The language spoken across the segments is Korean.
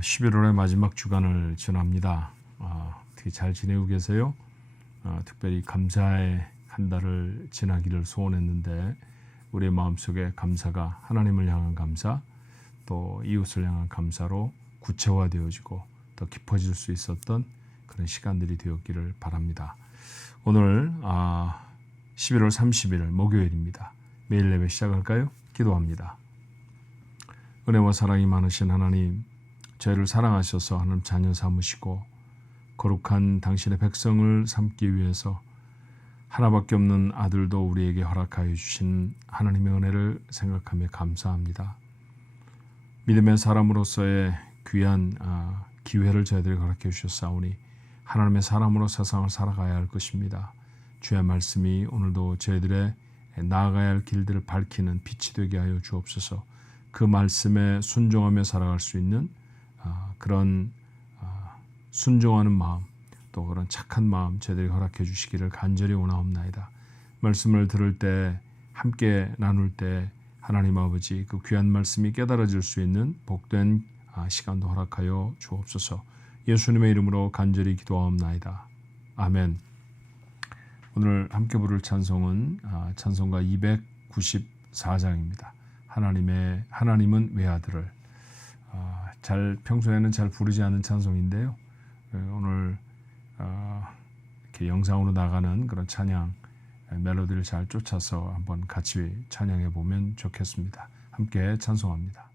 11월의 마지막 주간을 지납니다. 어떻게 잘 지내고 계세요? 특별히 감사의 한 달을 지나기를 소원했는데 우리의 마음속에 감사가 하나님을 향한 감사, 또 이웃을 향한 감사로 구체화되어지고 더 깊어질 수 있었던 그런 시간들이 되었기를 바랍니다. 오늘 11월 30일 목요일입니다. 매일 예배 시작할까요? 기도합니다. 은혜와 사랑이 많으신 하나님, 저희를 사랑하셔서 하나님 자녀 삼으시고 거룩한 당신의 백성을 삼기 위해서 하나밖에 없는 아들도 우리에게 허락하여 주신 하나님의 은혜를 생각하며 감사합니다. 믿음의 사람으로서의 귀한 기회를 저희들에게 허락해 주셨사오니 하나님의 사람으로 세상을 살아가야 할 것입니다. 주의 말씀이 오늘도 저희들의 나아가야 할 길들을 밝히는 빛이 되게 하여 주옵소서. 그 말씀에 순종하며 살아갈 수 있는 그런 순종하는 마음, 또 그런 착한 마음 저희들이 허락해 주시기를 간절히 원하옵나이다. 말씀을 들을 때, 함께 나눌 때 하나님 아버지 그 귀한 말씀이 깨달아질 수 있는 복된 시간도 허락하여 주옵소서. 예수님의 이름으로 간절히 기도하옵나이다. 아멘. 오늘 함께 부를 찬송은 찬송가 294장입니다. 하나님은 외아들을. 평소에는 잘 부르지 않는 찬송인데요. 오늘 이렇게 영상으로 나가는 그런 찬양 멜로디를 잘 쫓아서 한번 같이 찬양해 보면 좋겠습니다. 함께 찬송합니다.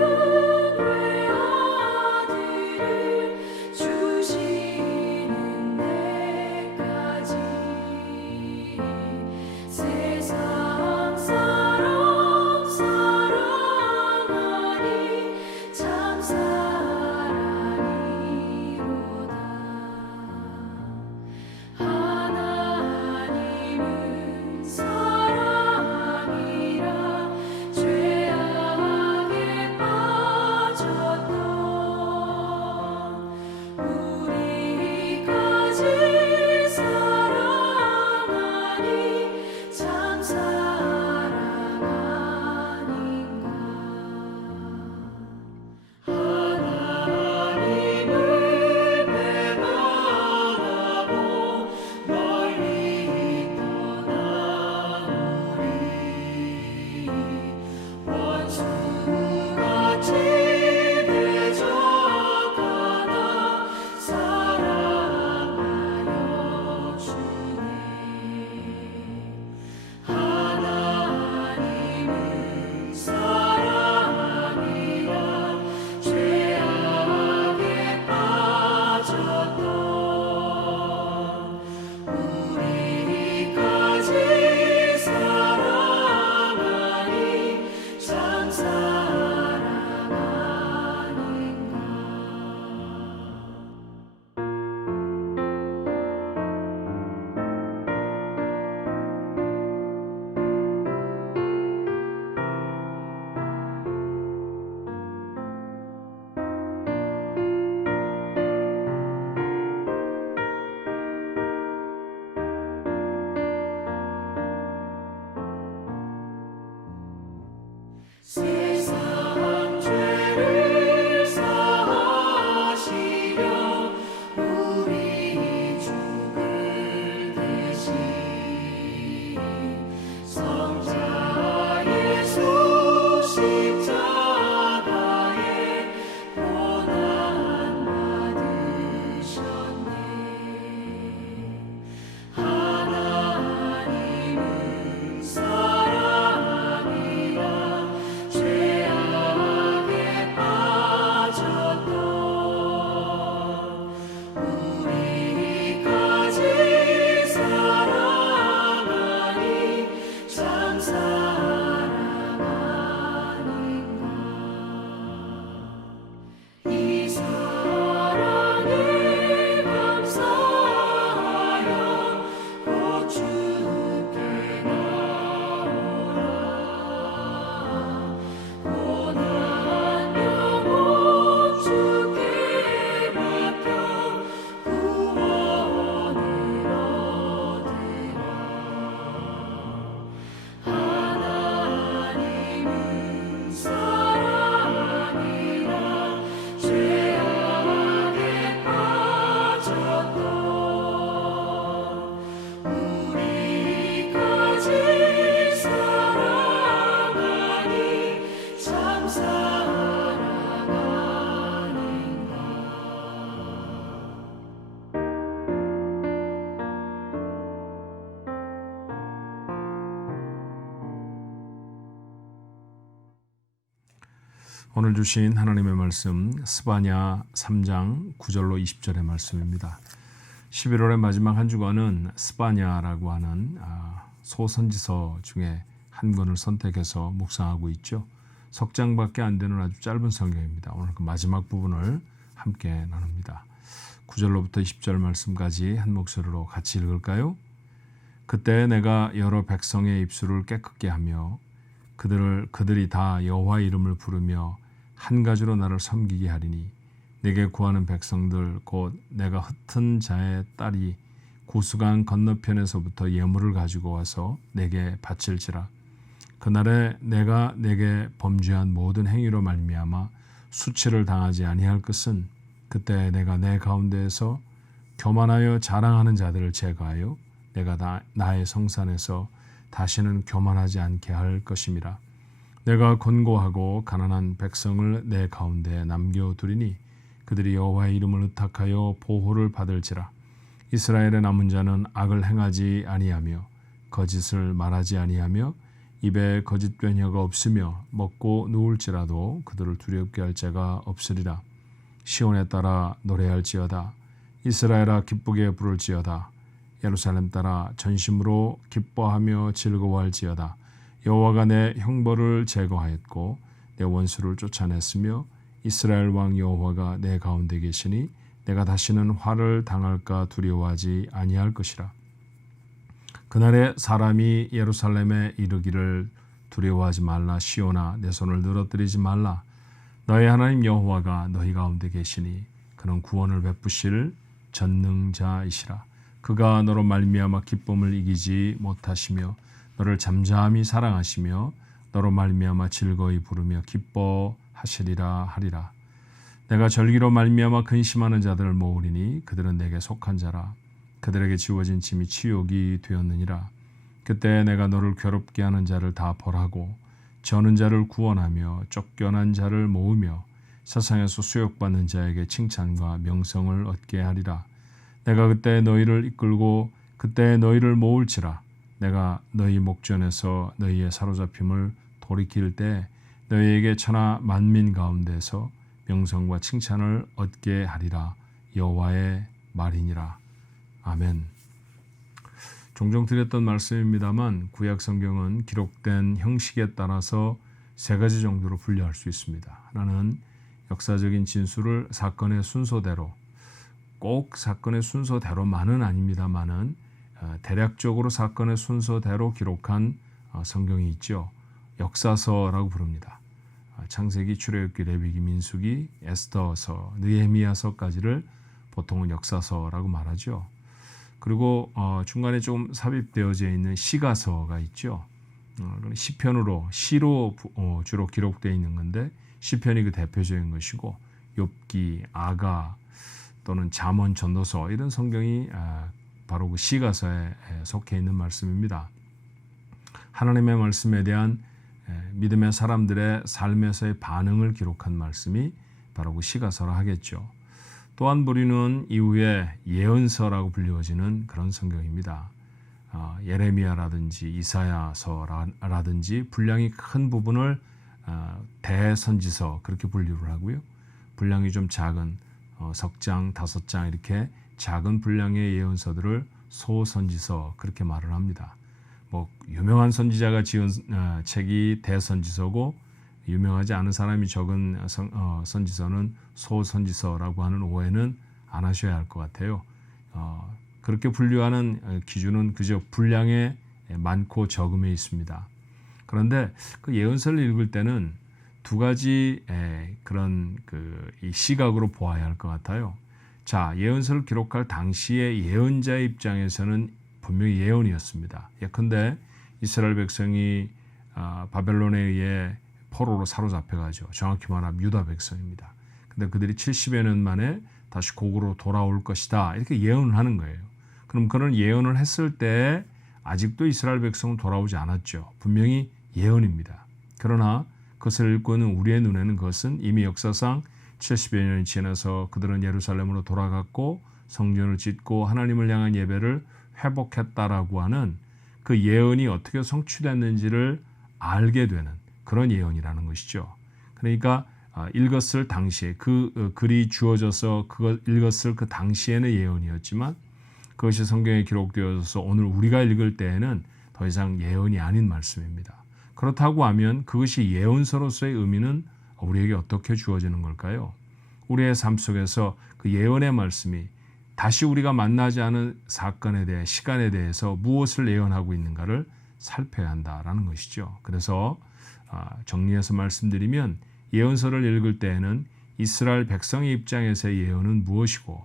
하나님은 외아들을 오늘 주신 하나님의 말씀 스바냐 3장 9절로 20절의 말씀입니다. 11월의 마지막 한 주간은 스바냐라고 하는 소선지서 중에 한 권을 선택해서 묵상하고 있죠. 석 장밖에 안 되는 아주 짧은 성경입니다. 오늘 그 마지막 부분을 함께 나눕니다. 9절로부터 20절 말씀까지 한 목소리로 같이 읽을까요? 그때 내가 여러 백성의 입술을 깨끗게 하며 그들이 다 여호와 이름을 부르며 한 가지로 나를 섬기게 하리니 내게 구하는 백성들 곧 내가 흩은 자의 딸이 구스강 건너편에서부터 예물을 가지고 와서 내게 바칠지라. 그날에 내가 내게 범죄한 모든 행위로 말미암아 수치를 당하지 아니할 것은 그때 내가 내 가운데에서 교만하여 자랑하는 자들을 제거하여 내가 나의 성산에서 다시는 교만하지 않게 할 것임이라. 내가 권고하고 가난한 백성을 내 가운데 남겨두리니 그들이 여호와의 이름을 의탁하여 보호를 받을지라. 이스라엘의 남은 자는 악을 행하지 아니하며 거짓을 말하지 아니하며 입에 거짓 변혀가 없으며 먹고 누울지라도 그들을 두렵게 할 자가 없으리라. 시온에 따라 노래할지어다. 이스라엘아 기쁘게 부를지어다. 예루살렘 따라 전심으로 기뻐하며 즐거워할지어다. 여호와가 내 형벌을 제거하였고 내 원수를 쫓아냈으며 이스라엘 왕 여호와가 내 가운데 계시니 내가 다시는 화를 당할까 두려워하지 아니할 것이라. 그날에 사람이 예루살렘에 이르기를 두려워하지 말라. 시온아 내 손을 늘어뜨리지 말라. 너의 하나님 여호와가 너희 가운데 계시니 그는 구원을 베푸실 전능자이시라. 그가 너로 말미암아 기쁨을 이기지 못하시며 너를 잠잠히 사랑하시며 너로 말미암아 즐거이 부르며 기뻐하시리라 하리라. 내가 절기로 말미암아 근심하는 자들을 모으리니 그들은 내게 속한 자라. 그들에게 지워진 짐이 치욕이 되었느니라. 그때 내가 너를 괴롭게 하는 자를 다 벌하고 저는 자를 구원하며 쫓겨난 자를 모으며 세상에서 수욕받는 자에게 칭찬과 명성을 얻게 하리라. 내가 그때 너희를 이끌고 그때 너희를 모을지라. 내가 너희 목전에서 너희의 사로잡힘을 돌이킬 때 너희에게 천하 만민 가운데서 명성과 칭찬을 얻게 하리라. 여호와의 말이니라. 아멘. 종종 드렸던 말씀입니다만 구약 성경은 기록된 형식에 따라서 세 가지 정도로 분류할 수 있습니다. 하나는 역사적인 진술을 사건의 순서대로, 꼭 사건의 순서대로만은 아닙니다만은 대략적으로 사건의 순서대로 기록한 성경이 있죠. 역사서라고 부릅니다. 창세기, 출애굽기, 레위기, 민수기, 에스더서, 느헤미야서까지를 보통은 역사서라고 말하죠. 그리고 중간에 좀 삽입되어져 있는 시가서가 있죠. 시편으로 시로 주로 기록되어 있는 건데 시편이 그 대표적인 것이고 욥기, 아가 또는 잠언, 전도서 이런 성경이 바로 그 시가서에 속해 있는 말씀입니다. 하나님의 말씀에 대한 믿음의 사람들의 삶에서의 반응을 기록한 말씀이 바로 그 시가서라 하겠죠. 또한 우리는 이후에 예언서라고 불리워지는 그런 성경입니다. 예레미야라든지 이사야서라든지 분량이 큰 부분을 대선지서 그렇게 분류를 하고요. 분량이 좀 작은 석장, 5장 이렇게 작은 분량의 예언서들을 소선지서 그렇게 말을 합니다. 뭐 유명한 선지자가 지은 책이 대선지서고 유명하지 않은 사람이 적은 선지서는 소선지서라고 하는 오해는 안 하셔야 할 것 같아요. 그렇게 분류하는 기준은 그저 분량의 많고 적음에 있습니다. 그런데 그 예언서를 읽을 때는 두 가지 그런 이 시각으로 보아야 할 것 같아요. 자, 예언서를 기록할 당시의 예언자의 입장에서는 분명히 예언이었습니다. 예컨대 이스라엘 백성이 바벨론에 의해 포로로 사로잡혀가죠. 정확히 말하면 유다 백성입니다. 근데 그들이 70여 년 만에 다시 고국으로 돌아올 것이다. 이렇게 예언을 하는 거예요. 그럼 그런 예언을 했을 때 아직도 이스라엘 백성은 돌아오지 않았죠. 분명히 예언입니다. 그러나 그것을 읽고는 우리의 눈에는 그것은 이미 역사상 70여 년이 지나서 그들은 예루살렘으로 돌아갔고 성전을 짓고 하나님을 향한 예배를 회복했다라고 하는 그 예언이 어떻게 성취됐는지를 알게 되는 그런 예언이라는 것이죠. 그러니까 읽었을 당시에 그 글이 주어져서 그걸 읽었을 그 당시에는 예언이었지만 그것이 성경에 기록되어서 오늘 우리가 읽을 때에는 더 이상 예언이 아닌 말씀입니다. 그렇다고 하면 그것이 예언서로서의 의미는 우리에게 어떻게 주어지는 걸까요? 우리의 삶 속에서 그 예언의 말씀이 다시 우리가 만나지 않은 사건에 대해 시간에 대해서 무엇을 예언하고 있는가를 살펴야 한다라는 것이죠. 그래서 정리해서 말씀드리면 예언서를 읽을 때에는 이스라엘 백성의 입장에서의 예언은 무엇이고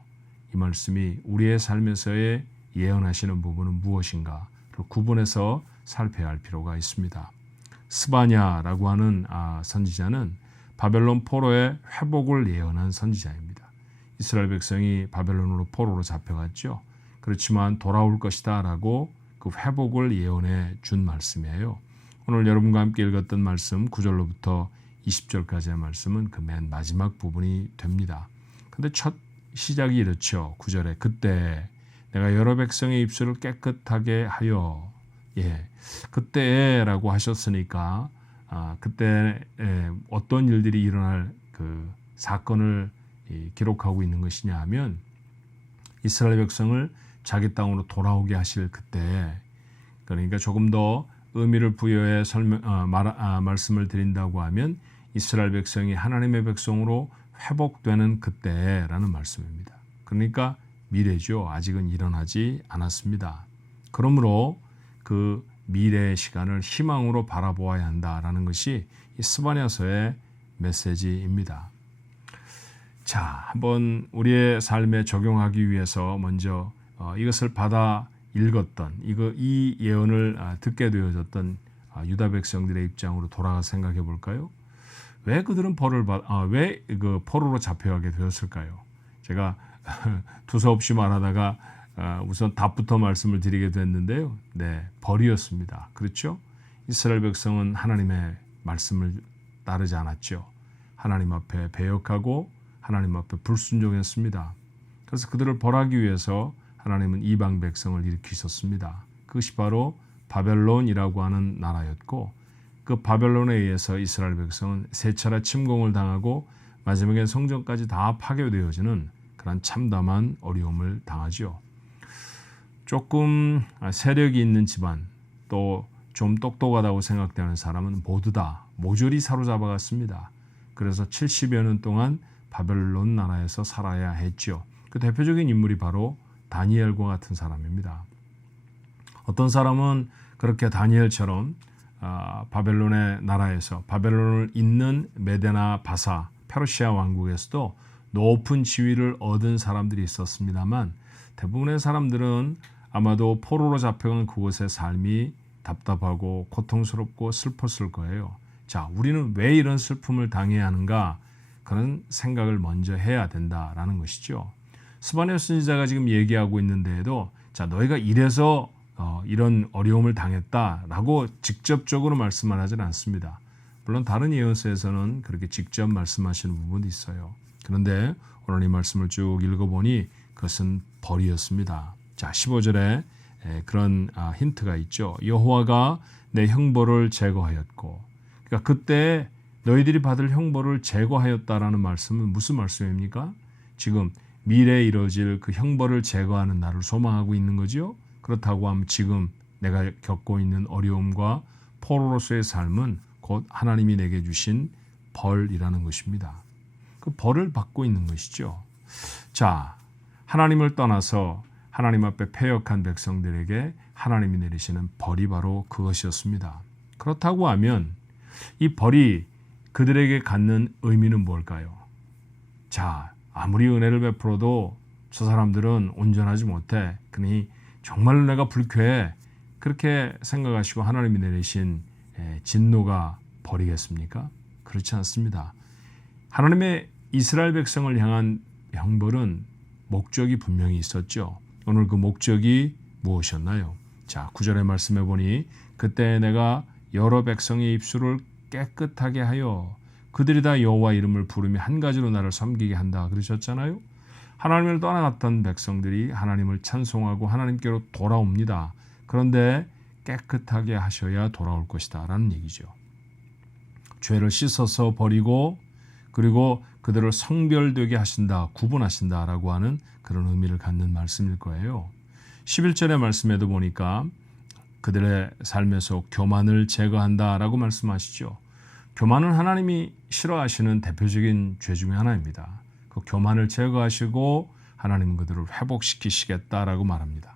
이 말씀이 우리의 삶에서의 예언하시는 부분은 무엇인가를 구분해서 살펴야 할 필요가 있습니다. 스바냐라고 하는 선지자는 바벨론 포로의 회복을 예언한 선지자입니다. 이스라엘 백성이 바벨론으로 포로로 잡혀갔죠. 그렇지만 돌아올 것이다 라고 그 회복을 예언해 준 말씀이에요. 오늘 여러분과 함께 읽었던 말씀 9절로부터 20절까지의 말씀은 그 맨 마지막 부분이 됩니다. 근데 첫 시작이 이렇죠. 9절에 그때 내가 여러 백성의 입술을 깨끗하게 하여 그때라고 하셨으니까 그때 어떤 일들이 일어날 그 사건을 기록하고 있는 것이냐 하면 이스라엘 백성을 자기 땅으로 돌아오게 하실 그때 그러니까 조금 더 의미를 부여해 말씀을 드린다고 하면 이스라엘 백성이 하나님의 백성으로 회복되는 그때라는 말씀입니다. 그러니까 미래죠. 아직은 일어나지 않았습니다. 그러므로 그 미래의 시간을 희망으로 바라보아야 한다라는 것이 이 스바냐서의 메시지입니다. 자, 한번 우리의 삶에 적용하기 위해서 먼저 이것을 받아 읽었던 이 예언을 듣게 되어졌던 유다 백성들의 입장으로 돌아가 생각해 볼까요? 왜 그들은 왜 그 포로로 잡혀가게 되었을까요? 제가 두서없이 말하다가 우선 답부터 말씀을 드리게 됐는데요. 네, 벌이었습니다. 그렇죠? 이스라엘 백성은 하나님의 말씀을 따르지 않았죠. 하나님 앞에 배역하고 하나님 앞에 불순종했습니다. 그래서 그들을 벌하기 위해서 하나님은 이방 백성을 일으키셨습니다. 그것이 바로 바벨론이라고 하는 나라였고 그 바벨론에 의해서 이스라엘 백성은 세 차례 침공을 당하고 마지막엔 성전까지 다 파괴되어지는 그런 참담한 어려움을 당하죠. 조금 세력이 있는 집안 또 좀 똑똑하다고 생각되는 사람은 모두 다 모조리 사로잡아갔습니다. 그래서 70여 년 동안 바벨론 나라에서 살아야 했죠. 그 대표적인 인물이 바로 다니엘과 같은 사람입니다. 어떤 사람은 그렇게 다니엘처럼 바벨론의 나라에서 바벨론을 잇는 메데나 바사 페르시아 왕국에서도 높은 지위를 얻은 사람들이 있었습니다만 대부분의 사람들은 아마도 포로로 잡혀간 그곳의 삶이 답답하고 고통스럽고 슬펐을 거예요. 자, 우리는 왜 이런 슬픔을 당해야 하는가? 그런 생각을 먼저 해야 된다라는 것이죠. 스바냐 선지자가 지금 얘기하고 있는데도 자, 너희가 이래서 이런 어려움을 당했다라고 직접적으로 말씀을 하지는 않습니다. 물론 다른 예언서에서는 그렇게 직접 말씀하시는 부분도 있어요. 그런데 오늘 이 말씀을 쭉 읽어보니 그것은 벌이었습니다. 자, 15절에 그런 힌트가 있죠. 여호와가 내 형벌을 제거하였고 그러니까 그때 너희들이 받을 형벌을 제거하였다라는 말씀은 무슨 말씀입니까? 지금 미래에 이루어질 그 형벌을 제거하는 날을 소망하고 있는 거죠. 그렇다고 하면 지금 내가 겪고 있는 어려움과 포로로서의 삶은 곧 하나님이 내게 주신 벌이라는 것입니다. 그 벌을 받고 있는 것이죠. 자, 하나님을 떠나서 하나님 앞에 패역한 백성들에게 하나님이 내리시는 벌이 바로 그것이었습니다. 그렇다고 하면 이 벌이 그들에게 갖는 의미는 뭘까요? 자, 아무리 은혜를 베풀어도 저 사람들은 온전하지 못해. 그러니 정말로 내가 불쾌해. 그렇게 생각하시고 하나님이 내리신 진노가 벌이겠습니까? 그렇지 않습니다. 하나님의 이스라엘 백성을 향한 형벌은 목적이 분명히 있었죠. 오늘 그 목적이 무엇이었나요? 자, 9절의 말씀해 보니 그때 내가 여러 백성의 입술을 깨끗하게 하여 그들이 다 여호와 이름을 부르며 한 가지로 나를 섬기게 한다 그러셨잖아요. 하나님을 떠나갔던 백성들이 하나님을 찬송하고 하나님께로 돌아옵니다. 그런데 깨끗하게 하셔야 돌아올 것이다 라는 얘기죠. 죄를 씻어서 버리고 그리고 그들을 성별되게 하신다, 구분하신다라고 하는 그런 의미를 갖는 말씀일 거예요. 11절의 말씀에도 보니까 그들의 삶에서 교만을 제거한다라고 말씀하시죠. 교만은 하나님이 싫어하시는 대표적인 죄 중에 하나입니다. 그 교만을 제거하시고 하나님은 그들을 회복시키시겠다라고 말합니다.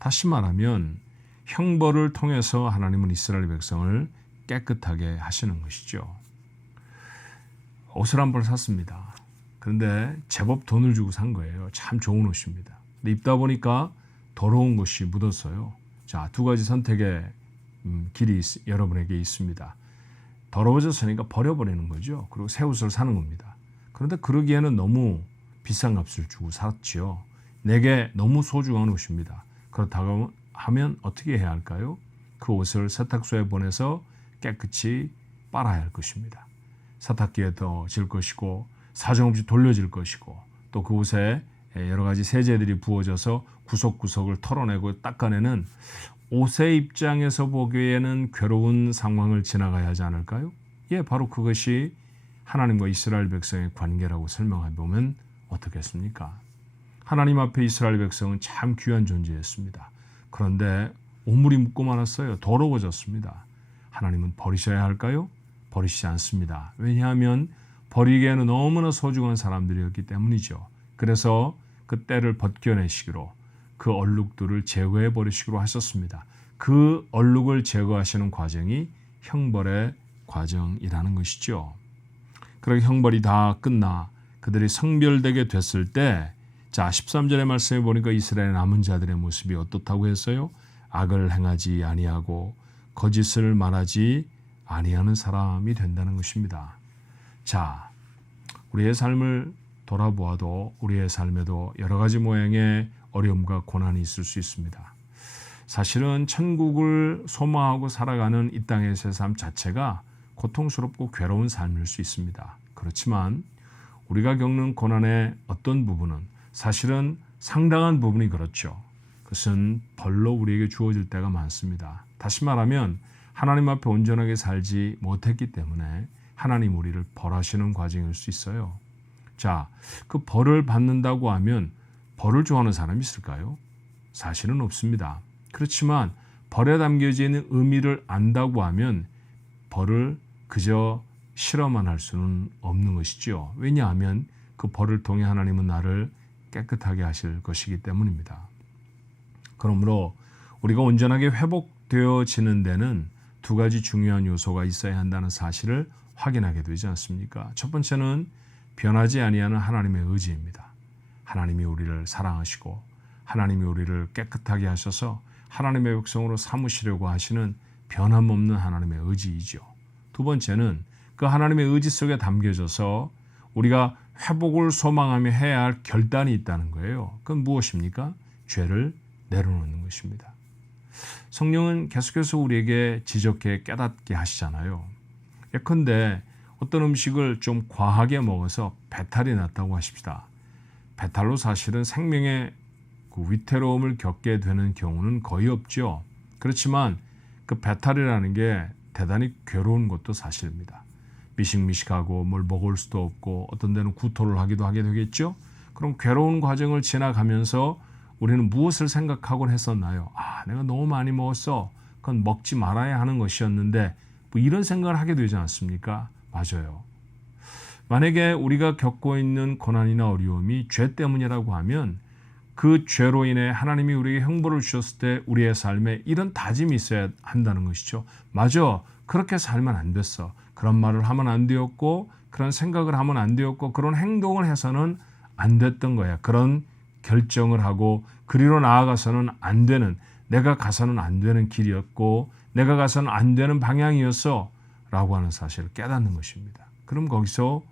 다시 말하면 형벌을 통해서 하나님은 이스라엘 백성을 깨끗하게 하시는 것이죠. 옷을 한 벌 샀습니다. 그런데 제법 돈을 주고 산 거예요. 참 좋은 옷입니다. 근데 입다 보니까 더러운 것이 묻었어요. 자, 두 가지 선택의 길이 여러분에게 있습니다. 더러워졌으니까 버려버리는 거죠. 그리고 새 옷을 사는 겁니다. 그런데 그러기에는 너무 비싼 값을 주고 샀지요. 내게 너무 소중한 옷입니다. 그렇다고 하면 어떻게 해야 할까요? 그 옷을 세탁소에 보내서 깨끗이 빨아야 할 것입니다. 세탁기에 넣어질 것이고 사정없이 돌려질 것이고 또 그 옷에 여러 가지 세제들이 부어져서 구석구석을 털어내고 닦아내는 옷의 입장에서 보기에는 괴로운 상황을 지나가야 하지 않을까요? 예, 바로 그것이 하나님과 이스라엘 백성의 관계라고 설명해 보면 어떻겠습니까? 하나님 앞에 이스라엘 백성은 참 귀한 존재였습니다. 그런데 오물이 묻고 말았어요. 더러워졌습니다. 하나님은 버리셔야 할까요? 버리시지 않습니다. 왜냐하면 버리기에는 너무나 소중한 사람들이었기 때문이죠. 그래서 그 때를 벗겨내시기로 그 얼룩들을 제거해 버리시기로 하셨습니다. 그 얼룩을 제거하시는 과정이 형벌의 과정이라는 것이죠. 그렇게 형벌이 다 끝나 그들이 성별되게 됐을 때, 자 13절의 말씀에 보니까 이스라엘 남은 자들의 모습이 어떻다고 했어요? 악을 행하지 아니하고 거짓을 말하지 아니하는 사람이 된다는 것입니다. 자, 우리의 삶을 돌아보아도 우리의 삶에도 여러 가지 모양의 어려움과 고난이 있을 수 있습니다. 사실은 천국을 소망하고 살아가는 이 땅의 삶 자체가 고통스럽고 괴로운 삶일 수 있습니다. 그렇지만 우리가 겪는 고난의 어떤 부분은 사실은 상당한 부분이 그렇죠. 그것은 벌로 우리에게 주어질 때가 많습니다. 다시 말하면 하나님 앞에 온전하게 살지 못했기 때문에 하나님 우리를 벌하시는 과정일 수 있어요. 자, 그 벌을 받는다고 하면 벌을 좋아하는 사람이 있을까요? 사실은 없습니다. 그렇지만 벌에 담겨져 있는 의미를 안다고 하면 벌을 그저 싫어만 할 수는 없는 것이죠. 왜냐하면 그 벌을 통해 하나님은 나를 깨끗하게 하실 것이기 때문입니다. 그러므로 우리가 온전하게 회복되어지는 데는 두 가지 중요한 요소가 있어야 한다는 사실을 확인하게 되지 않습니까? 첫 번째는 변하지 아니하는 하나님의 의지입니다. 하나님이 우리를 사랑하시고 하나님이 우리를 깨끗하게 하셔서 하나님의 백성으로 삼으시려고 하시는 변함없는 하나님의 의지이죠. 두 번째는 그 하나님의 의지 속에 담겨져서 우리가 회복을 소망하며 해야 할 결단이 있다는 거예요. 그건 무엇입니까? 죄를 내려놓는 것입니다. 성령은 계속해서 우리에게 지적해 깨닫게 하시잖아요. 예컨대 어떤 음식을 좀 과하게 먹어서 배탈이 났다고 하십시다. 배탈로 사실은 생명의 그 위태로움을 겪게 되는 경우는 거의 없죠. 그렇지만 그 배탈이라는 게 대단히 괴로운 것도 사실입니다. 미식미식하고 뭘 먹을 수도 없고 어떤 데는 구토를 하기도 하게 되겠죠. 그럼 괴로운 과정을 지나가면서 우리는 무엇을 생각하곤 했었나요? 내가 너무 많이 먹었어. 그건 먹지 말아야 하는 것이었는데 뭐 이런 생각을 하게 되지 않습니까? 맞아요. 만약에 우리가 겪고 있는 고난이나 어려움이 죄 때문이라고 하면 그 죄로 인해 하나님이 우리에게 형벌을 주셨을 때 우리의 삶에 이런 다짐이 있어야 한다는 것이죠. 맞아. 그렇게 살면 안 됐어. 그런 말을 하면 안 되었고 그런 생각을 하면 안 되었고 그런 행동을 해서는 안 됐던 거야. 그런 결정을 하고 그리로 나아가서는 안 되는, 내가 가서는 안 되는 길이었고 내가 가서는 안 되는 방향이었어 라고 하는 사실을 깨닫는 것입니다. 그럼 거기서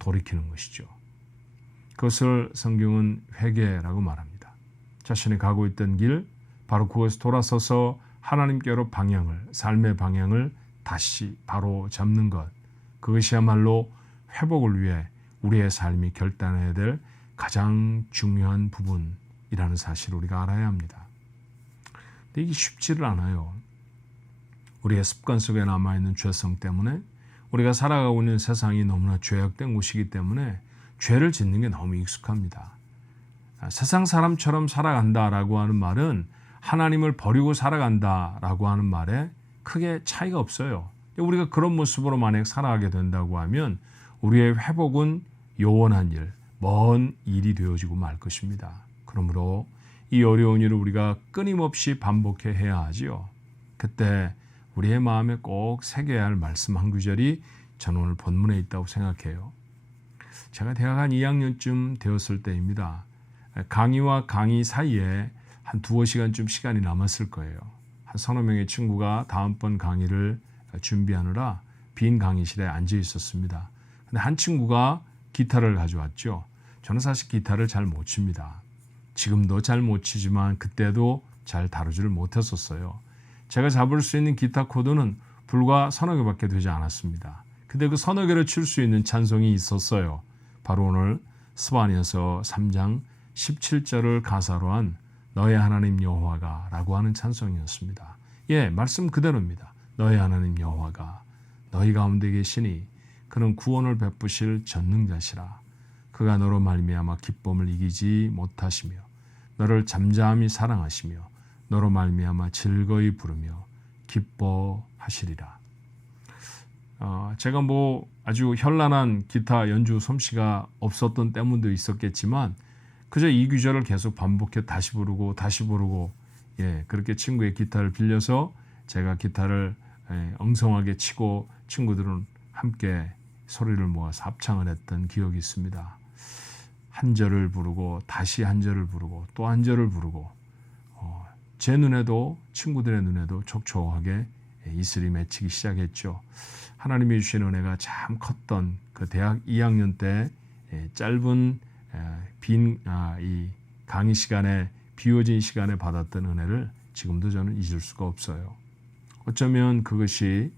돌이키는 것이죠. 그것을 성경은 회개라고 말합니다. 자신이 가고 있던 길, 바로 그것에 돌아서서 하나님께로 방향을, 삶의 방향을 다시 바로 잡는 것, 그것이야말로 회복을 위해 우리의 삶이 결단해야 될 가장 중요한 부분이라는 사실을 우리가 알아야 합니다. 근데 이게 쉽지를 않아요. 우리의 습관 속에 남아있는 죄성 때문에 우리가 살아가고 있는 세상이 너무나 죄악된 곳이기 때문에 죄를 짓는 게 너무 익숙합니다. 세상 사람처럼 살아간다라고 하는 말은 하나님을 버리고 살아간다라고 하는 말에 크게 차이가 없어요. 우리가 그런 모습으로 만약 살아가게 된다고 하면 우리의 회복은 요원한 일, 먼 일이 되어지고 말 것입니다. 그러므로 이 어려운 일을 우리가 끊임없이 반복해 해야 하지요. 그때 우리의 마음에 꼭 새겨야 할 말씀 한 구절이 저는 오늘 본문에 있다고 생각해요. 제가 대학 한 2학년쯤 되었을 때입니다. 강의와 강의 사이에 한 두어 시간쯤 시간이 남았을 거예요. 한 서너 명의 친구가 다음번 강의를 준비하느라 빈 강의실에 앉아 있었습니다. 근데 한 친구가 기타를 가져왔죠. 저는 사실 기타를 잘 못 칩니다. 지금도 잘 못 치지만 그때도 잘 다루지를 못했었어요. 제가 잡을 수 있는 기타 코드는 불과 서너 개밖에 되지 않았습니다. 근데 그 서너 개를 칠 수 있는 찬송이 있었어요. 바로 오늘 스바냐서 3장 17절을 가사로 한 너의 하나님 여호와가 라고 하는 찬송이었습니다. 말씀 그대로입니다. 너의 하나님 여호와가 너희 가운데 계시니 그는 구원을 베푸실 전능자시라. 그가 너로 말미암아 기쁨을 이기지 못하시며 너를 잠잠히 사랑하시며 너로 말미암아 즐거이 부르며 기뻐하시리라. 제가 아주 현란한 기타 연주 솜씨가 없었던 때문도 있었겠지만 그저 이 구절을 계속 반복해 다시 부르고 그렇게 친구의 기타를 빌려서 제가 기타를 엉성하게 치고 친구들은 함께 소리를 모아서 합창을 했던 기억이 있습니다. 한 절을 부르고 다시 한 절을 부르고 또 한 절을 부르고 제 눈에도 친구들의 눈에도 촉촉하게 이슬이 맺히기 시작했죠. 하나님이 주신 은혜가 참 컸던 그 대학 2학년 때 짧은 이 강의 시간에 비워진 시간에 받았던 은혜를 지금도 저는 잊을 수가 없어요. 어쩌면 그것이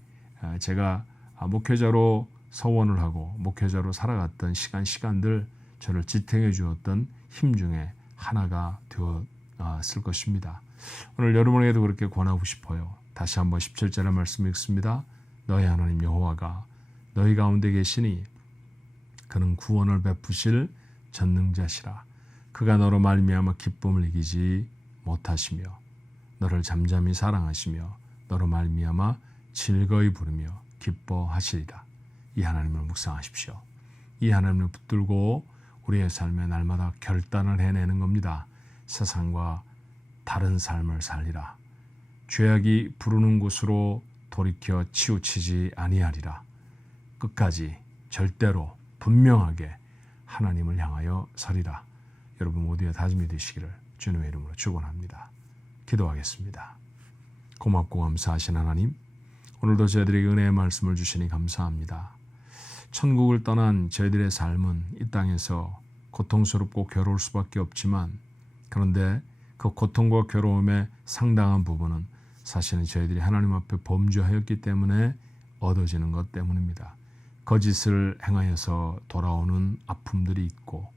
제가 목회자로 서원을 하고 목회자로 살아갔던 시간들 저를 지탱해 주었던 힘 중에 하나가 되었을 것입니다. 오늘 여러분에게도 그렇게 권하고 싶어요. 다시 한번 17절의 말씀 읽습니다. 너희 하나님 여호와가 너희 가운데 계시니 그는 구원을 베푸실 전능자시라. 그가 너로 말미암아 기쁨을 이기지 못하시며 너를 잠잠히 사랑하시며 너로 말미암아 즐거이 부르며 기뻐하시리라. 이 하나님을 묵상하십시오. 이 하나님을 붙들고 우리의 삶에 날마다 결단을 해내는 겁니다. 세상과 다른 삶을 살리라. 죄악이 부르는 곳으로 돌이켜 치우치지 아니하리라. 끝까지 절대로 분명하게 하나님을 향하여 서리라. 여러분 모두의 다짐이 되시기를 주님의 이름으로 축원합니다. 기도하겠습니다. 고맙고 감사하신 하나님, 오늘도 저희들에게 은혜의 말씀을 주시니 감사합니다. 천국을 떠난 저희들의 삶은 이 땅에서 고통스럽고 괴로울 수밖에 없지만 그런데 그 고통과 괴로움의 상당한 부분은 사실은 저희들이 하나님 앞에 범죄하였기 때문에 얻어지는 것 때문입니다. 거짓을 행하여서 돌아오는 아픔들이 있고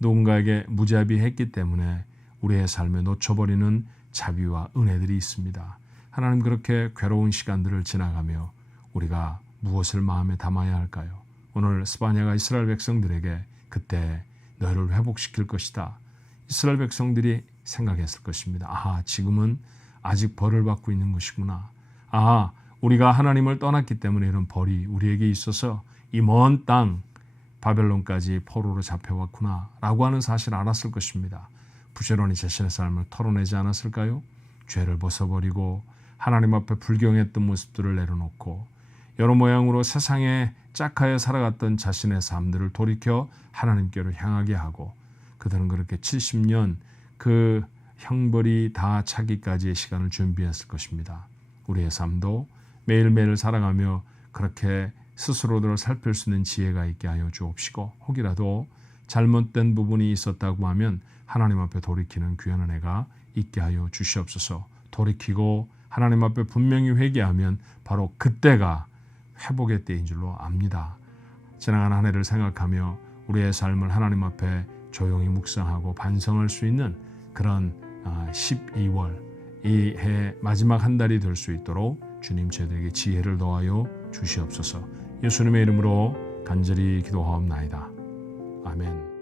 누군가에게 무자비했기 때문에 우리의 삶에 놓쳐버리는 자비와 은혜들이 있습니다. 하나님, 그렇게 괴로운 시간들을 지나가며 우리가 무엇을 마음에 담아야 할까요? 오늘 스바냐가 이스라엘 백성들에게 그때 너희를 회복시킬 것이다. 이스라엘 백성들이 생각했을 것입니다. 지금은 아직 벌을 받고 있는 것이구나. 우리가 하나님을 떠났기 때문에 이런 벌이 우리에게 있어서 이 먼 땅 바벨론까지 포로로 잡혀왔구나 라고 하는 사실을 알았을 것입니다. 부지런히 자신의 삶을 털어내지 않았을까요? 죄를 벗어버리고 하나님 앞에 불경했던 모습들을 내려놓고 여러 모양으로 세상에 짝하여 살아갔던 자신의 삶들을 돌이켜 하나님께로 향하게 하고 그들은 그렇게 70년 그 형벌이 다 차기까지의 시간을 준비했을 것입니다. 우리의 삶도 매일매일 살아가며 그렇게 스스로들을 살필 수 있는 지혜가 있게 하여 주옵시고 혹이라도 잘못된 부분이 있었다고 하면 하나님 앞에 돌이키는 귀한 은혜가 있게 하여 주시옵소서. 돌이키고 하나님 앞에 분명히 회개하면 바로 그때가 회복의 때인 줄로 압니다. 지나간 한 해를 생각하며 우리의 삶을 하나님 앞에 조용히 묵상하고 반성할 수 있는 그런 12월 이 해 마지막 한 달이 될 수 있도록 주님 저희들에게 지혜를 더하여 주시옵소서. 예수님의 이름으로 간절히 기도하옵나이다. 아멘.